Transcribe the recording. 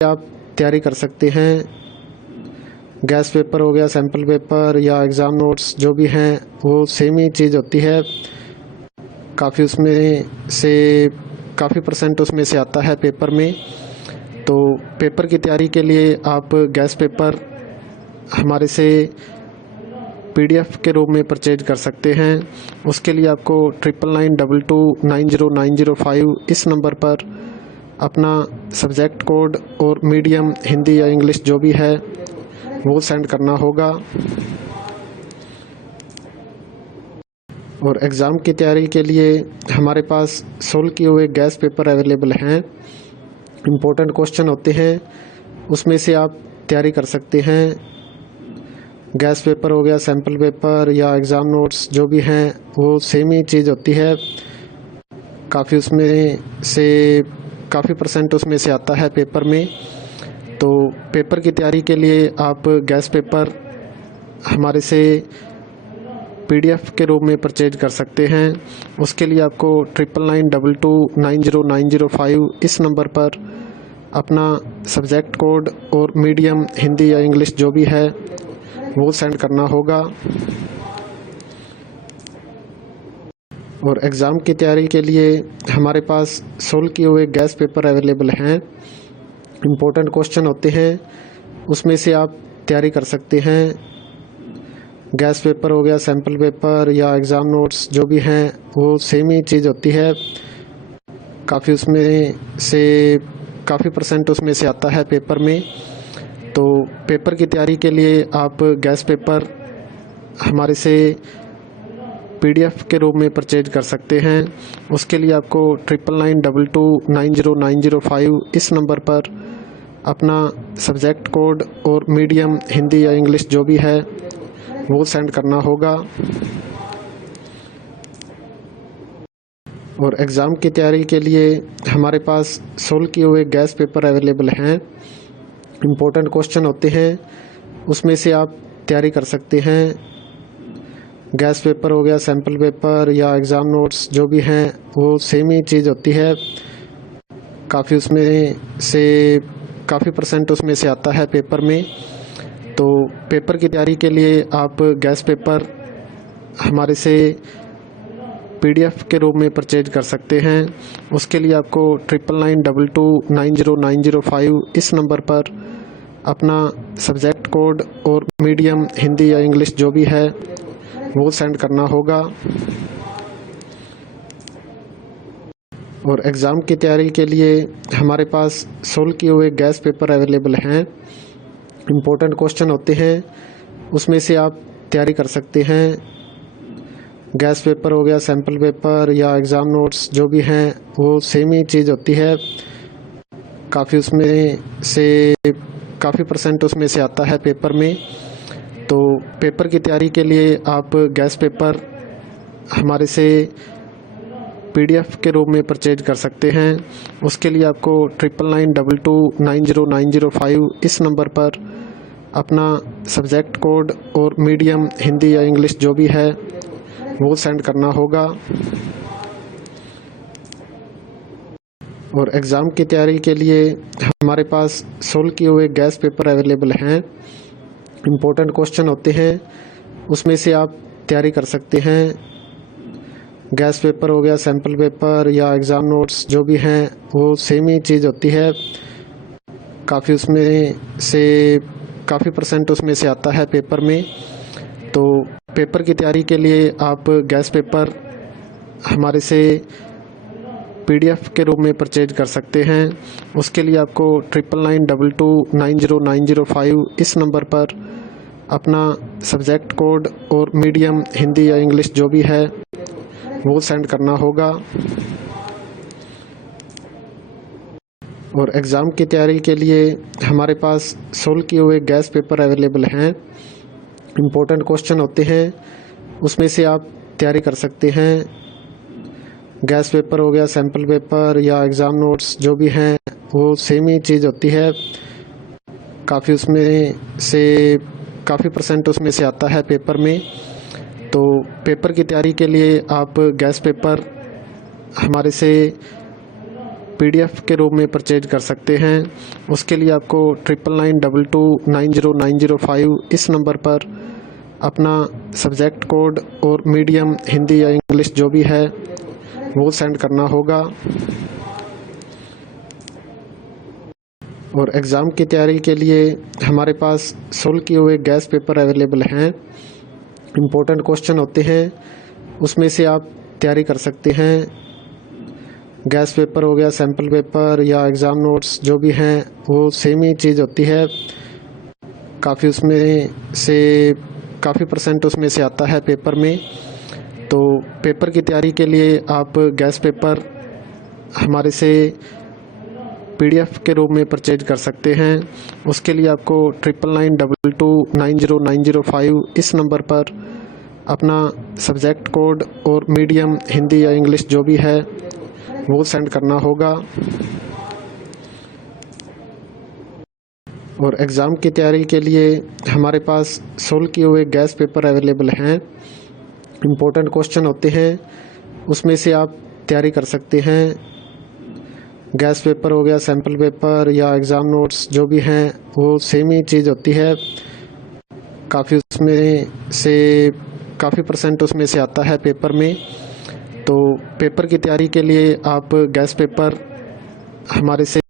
आप तैयारी कर सकते हैं। गैस पेपर हो गया, सैम्पल पेपर या एग्ज़ाम नोट्स जो भी हैं वो सेम ही चीज़ होती है। काफ़ी उसमें से काफ़ी परसेंट उसमें से आता है पेपर में। तो पेपर की तैयारी के लिए आप गैस पेपर हमारे से PDF के रूप में परचेज कर सकते हैं। उसके लिए आपको 9992290905 इस नंबर पर अपना सब्जेक्ट कोड और मीडियम हिंदी या इंग्लिश जो भी है वो सेंड करना होगा। और एग्ज़ाम की तैयारी के लिए हमारे पास सोल्व किए हुए गैस पेपर अवेलेबल हैं। इम्पोर्टेंट क्वेश्चन होते हैं, उसमें से आप तैयारी कर सकते हैं। गैस पेपर हो गया, सैम्पल पेपर या एग्ज़ाम नोट्स जो भी हैं वो सेम ही चीज़ होती है। काफ़ी उसमें से काफ़ी परसेंट उसमें से आता है पेपर में। तो पेपर की तैयारी के लिए आप गैस पेपर हमारे से PDF के रूप में परचेज कर सकते हैं। उसके लिए आपको 9992290905 इस नंबर पर अपना सब्जेक्ट कोड और मीडियम हिंदी या इंग्लिश जो भी है वो सेंड करना होगा। और एग्ज़ाम की तैयारी के लिए हमारे पास सोल्व किए हुए गैस पेपर अवेलेबल हैं। इम्पोर्टेंट क्वेश्चन होते हैं, उसमें से आप तैयारी कर सकते हैं। गैस पेपर हो गया, सैम्पल पेपर या एग्ज़ाम नोट्स जो भी हैं वो सेम ही चीज़ होती है। काफ़ी उसमें से काफ़ी परसेंट उसमें से आता है पेपर में। तो पेपर की तैयारी के लिए आप गैस पेपर हमारे से PDF के रूप में परचेज कर सकते हैं। उसके लिए आपको 9992290905 इस नंबर पर अपना सब्जेक्ट कोड और मीडियम हिंदी या इंग्लिश जो भी है वो सेंड करना होगा। और एग्ज़ाम की तैयारी के लिए हमारे पास सोल्व किए हुए गैस पेपर अवेलेबल हैं। इम्पोर्टेंट क्वेश्चन होते हैं, उसमें से आप तैयारी कर सकते हैं। गैस पेपर हो गया, सैम्पल पेपर या एग्ज़ाम नोट्स जो भी हैं वो सेम ही चीज़ होती है। काफ़ी उसमें से काफ़ी परसेंट उसमें से आता है पेपर में। तो पेपर की तैयारी के लिए आप गैस पेपर हमारे से PDF के रूप में परचेज कर सकते हैं। उसके लिए आपको 9992290905 इस नंबर पर अपना सब्जेक्ट कोड और मीडियम हिंदी या इंग्लिश जो भी है वो सेंड करना होगा। और एग्ज़ाम की तैयारी के लिए हमारे पास सोल्व किए हुए गैस पेपर अवेलेबल हैं। इम्पोर्टेंट क्वेश्चन होते हैं, उसमें से आप तैयारी कर सकते हैं। गैस पेपर हो गया, सैम्पल पेपर या एग्ज़ाम नोट्स जो भी हैं वो सेम ही चीज़ होती है। काफ़ी उसमें से काफ़ी परसेंट उसमें से आता है पेपर में। तो पेपर की तैयारी के लिए आप गैस पेपर हमारे से PDF के रूप में परचेज कर सकते हैं। उसके लिए आपको 9992290905 इस नंबर पर अपना सब्जेक्ट कोड और मीडियम हिंदी या इंग्लिश जो भी है वो सेंड करना होगा। और एग्ज़ाम की तैयारी के लिए हमारे पास सोल्व किए हुए गैस पेपर अवेलेबल हैं। इम्पोर्टेंट क्वेश्चन होते हैं, उसमें से आप तैयारी कर सकते हैं। गैस पेपर हो गया, सैम्पल पेपर या एग्ज़ाम नोट्स जो भी हैं वो सेम ही चीज़ होती है। काफ़ी उसमें से काफ़ी परसेंट उसमें से आता है पेपर में। तो पेपर की तैयारी के लिए आप गैस पेपर हमारे से PDF के रूप में परचेज कर सकते हैं। उसके लिए आपको 9992290905 इस नंबर पर अपना सब्जेक्ट कोड और मीडियम हिंदी या इंग्लिश जो भी है वो सेंड करना होगा। और एग्ज़ाम की तैयारी के लिए हमारे पास सोल्व किए हुए गैस पेपर अवेलेबल हैं। इम्पोर्टेंट क्वेश्चन होते हैं, उसमें से आप तैयारी कर सकते हैं। गैस पेपर हो गया, सैम्पल पेपर या एग्ज़ाम नोट्स जो भी हैं वो सेम ही चीज़ होती है। काफ़ी उसमें से काफ़ी परसेंट उसमें से आता है पेपर में। तो पेपर की तैयारी के लिए आप गैस पेपर हमारे से PDF के रूप में परचेज कर सकते हैं। उसके लिए आपको 9992290905 इस नंबर पर अपना सब्जेक्ट कोड और मीडियम हिंदी या इंग्लिश जो भी है वो सेंड करना होगा। और एग्ज़ाम की तैयारी के लिए हमारे पास सोल्व किए हुए गैस पेपर अवेलेबल हैं। इम्पोर्टेंट क्वेश्चन होते हैं, उसमें से आप तैयारी कर सकते हैं। गैस पेपर हो गया, सैम्पल पेपर या एग्ज़ाम नोट्स जो भी हैं वो सेम ही चीज़ होती है। काफ़ी परसेंट उसमें से आता है पेपर में। तो पेपर की तैयारी के लिए आप गैस पेपर हमारे से PDF के रूप में परचेज कर सकते हैं। उसके लिए आपको 9992290905 इस नंबर पर अपना सब्जेक्ट कोड और मीडियम हिंदी या इंग्लिश जो भी है वो सेंड करना होगा। और एग्ज़ाम की तैयारी के लिए हमारे पास सोल्व किए हुए गैस पेपर अवेलेबल हैं। इम्पोर्टेंट क्वेश्चन होते हैं, उसमें से आप तैयारी कर सकते हैं। गैस पेपर हो गया, सैम्पल पेपर या एग्ज़ाम नोट्स जो भी हैं वो सेम ही चीज़ होती है। काफ़ी परसेंट उसमें से आता है पेपर में। तो पेपर की तैयारी के लिए आप गैस पेपर हमारे से